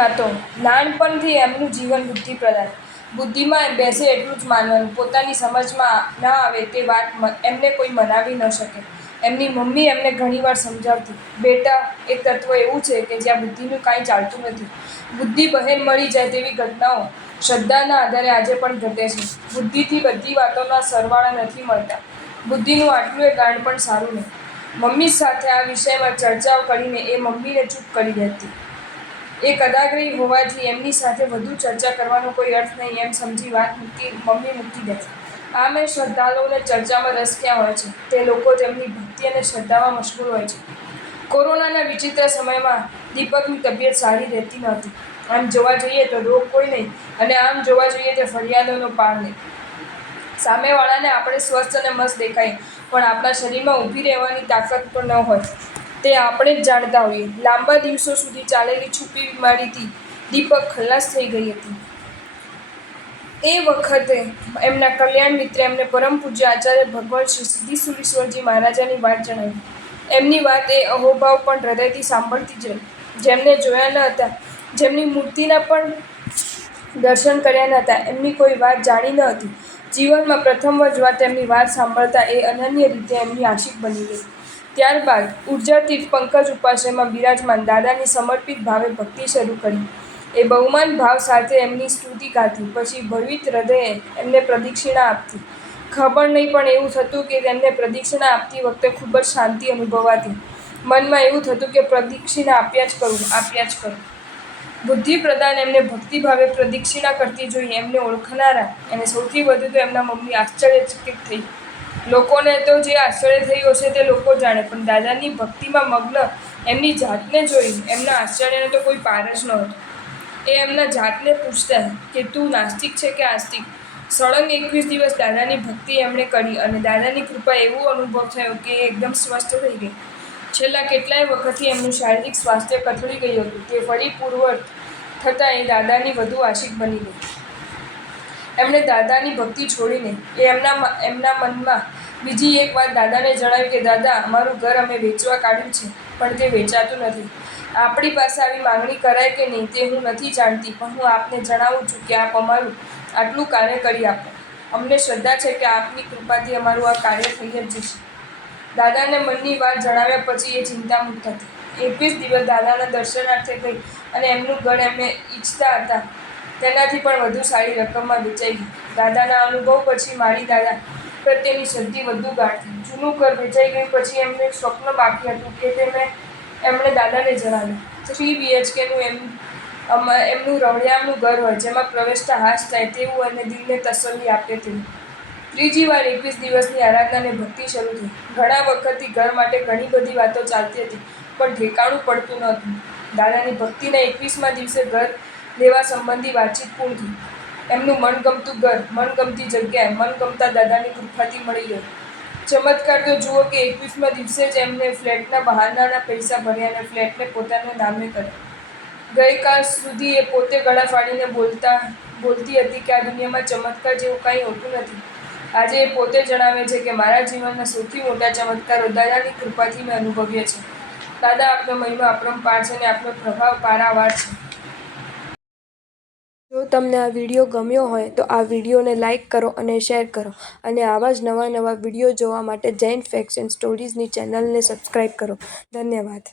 વાતો નાનપણથી એમનું જીવન બુદ્ધિ પ્રદાન બુદ્ધિમાં બેસે એટલું જ માનવાનું, પોતાની સમજમાં ના આવે તે વાત એમને કોઈ મનાવી ન શકે. એમની મમ્મી એમને ઘણીવાર સમજાવતી, બેટા એક તત્વ એવું છે કે જ્યાં બુદ્ધિનું કાંઈ ચાલતું નથી. બુદ્ધિ બહેર મળી જાય તેવી ઘટનાઓ શ્રદ્ધાના આધારે આજે પણ ઘટે છે. બુદ્ધિથી બધી વાતોના સરવાળા નથી મળતા. બુદ્ધિનું આટલું ગાંડ પણ સારું નહીં. મમ્મી સાથે આ વિષયમાં ચર્ચાઓ કરીને એ મમ્મીને ચૂપ કરી દેતી. એ કદાગ્રહી હોવાથી એમની સાથે વધુ ચર્ચા કરવાનો કોઈ અર્થ નહીં એમ સમજી વાત મમ્મી મૂકી દેતી. આમ એ શ્રદ્ધાળુઓને ચર્ચામાં રસ ક્યાં હોય છે? તે લોકો તેમની ભક્તિ અને શ્રદ્ધામાં મશગુલ હોય છે. કોરોનાના વિચિત્ર સમયમાં દીપકની તબિયત સારી રહેતી નહોતી. આમ જોવા જઈએ તો રોગ કોઈ નહીં અને આમ જોવા જઈએ તો ફરિયાદોનો પાર નહીં. સામેવાળાને આપણે સ્વસ્થ અને મસ્ત દેખાઈએ પણ આપણા શરીરમાં ઊભી રહેવાની તાકાત તો ન હોય તે આપણે જ જાણતા હોઈએ. લાંબા દિવસો સુધી ચાલેલી છુપી બીમારીથી દીપક ખલાસ થઈ ગઈ હતી. એ વખતે એમના કલ્યાણ મિત્રે એમને પરમ પૂજ્ય આચાર્ય ભગવાન શ્રી સિદ્ધેશ્વરજી મહારાજાની વાત જણાવી. એમની વાત એ અહોભાવ પણ હૃદયથી સાંભળતી જ રહી. જેમને જોયા ન હતા, જેમની મૂર્તિના પણ દર્શન કર્યા ન હતા, એમની કોઈ વાત જાણી ન હતી, જીવનમાં પ્રથમ જ વાત એમની વાત સાંભળતા એ અનન્ય રીતે એમની આશિક બની ગઈ. ત્યારબાદ ઉર્જાતીર્થ પંકજ ઉપાશ્રયમાં બિરાજમાન દાદાની સમર્પિત ભાવે ભક્તિ શરૂ કરી. એ બહુમાન ભાવ સાથે એમની સ્તુતિ ગાતી, પછી ભવિત હૃદયે એમને પ્રદક્ષિણા આપતી. ખબર નહીં પણ એવું થતું કે એમને પ્રદક્ષિણા આપતી વખતે ખૂબ જ શાંતિ અનુભવાતી. મનમાં એવું થતું કે પ્રદક્ષિણા આપ્યા જ કરું. બુદ્ધિ પ્રદાન એમને ભક્તિભાવે પ્રદક્ષિણા કરતી જોઈ એમને ઓળખનારા અને સૌથી વધુ તો એમના મમ્મી આશ્ચર્યચકિત થઈ. લોકોને તો જે આશ્ચર્ય થયું હશે તે લોકો જાણે, પણ દાદાની ભક્તિમાં મગ્ન એમની જાતને જોઈ એમના આશ્ચર્યને તો કોઈ પાર જ નહોતો. એ એમના જાતને પૂછતા કે તું નાસ્તિક છે કે આસ્તિક? સળંગ 21 દિવસ દાદાની ભક્તિ એમણે કરી અને દાદાની કૃપા એવો અનુભવ થયો કે એ એકદમ સ્વસ્થ થઈ ગઈ. છેલ્લા કેટલાય વખતથી એમનું શારીરિક સ્વાસ્થ્ય કથળી ગયું હતું તે ફરી પૂર્વવત થતાં એ દાદાની વધુ આશિક બની ગઈ. એમણે દાદાની ભક્તિ છોડીને એમના મનમાં બીજી એક વાત દાદાને જણાવી કે દાદા, અમારું ઘર અમે વેચવા કાઢ્યું છે પણ તે વેચાતું નથી. આપણી પાસે આવી માંગણી કરાય કે નહીં તે હું નથી જાણતી, પણ હું આપને જણાવું છું કે આપ અમારું આટલું કાર્ય કરી આપો. અમને શ્રદ્ધા છે કે આપની કૃપાથી અમારું આ કાર્ય થઈ જ જશે. દાદાને મનની વાત જણાવ્યા પછી એ ચિંતામુક્ત હતી. 21 દિવસ દાદાના દર્શનાર્થે ગઈ અને એમનું ઘર એમને ઈચ્છતા હતા તેનાથી પણ વધુ સારી રકમમાં વેચાઈ ગયું. દાદાના અનુભવ પછી મારી દાદા પ્રત્યેની શ્રદ્ધા વધુ ગાઢ થઈ. જૂનું ઘર વેચાઈ ગયું પછી એમને એક સ્વપ્ન બાકી હતું કે એમણે દાદાને જણાવ્યું. 3 BHKનું એમનું રળિયામણું ઘર હોય જેમાં પ્રવેશતા હાશ થાય તેવું અને દિલને તસલ્લી આપે તેવું. ત્રીજી વાર 21 દિવસની આરાધના અને ભક્તિ શરૂ થઈ. ઘણા વખતથી ઘર માટે ઘણી બધી વાતો ચાલતી હતી પણ ઠેકાણું પડતું નહોતું. દાદાની ભક્તિના 21મા દિવસે ઘર લેવા સંબંધી વાતચીત પૂર્ણ થઈ. એમનું મનગમતું ઘર, મનગમતી જગ્યાએ મનગમતા દાદાની કૃપાથી મળી ગયું. ચમત્કાર તો જુઓ કે 21મા દિવસે જ એમને ફ્લેટના બહારના પૈસા ભર્યા અને ફ્લેટને પોતાના નામે કર્યો. ગઈકાલ સુધી એ પોતે ગળા ફાડીને બોલતી હતી કે આ દુનિયામાં ચમત્કાર જેવું કંઈ હોતું નથી. આજે એ પોતે જણાવે છે કે મારા જીવનના સૌથી મોટા ચમત્કારો દાદાની કૃપાથી મેં અનુભવ્યા છે. દાદા, આપનો મહિમા અપરંપાર છે અને આપનો પ્રભાવ પારાવાર છે. જો તમને આ વિડીયો ગમ્યો હોય તો આ વિડીયોને લાઇક કરો અને શેર કરો અને આવા જ નવા વિડીયો જોવા માટે જૈન ફેક્ટ્સ એન્ડ સ્ટોરીઝની ચેનલને સબસ્ક્રાઈબ કરો. ધન્યવાદ.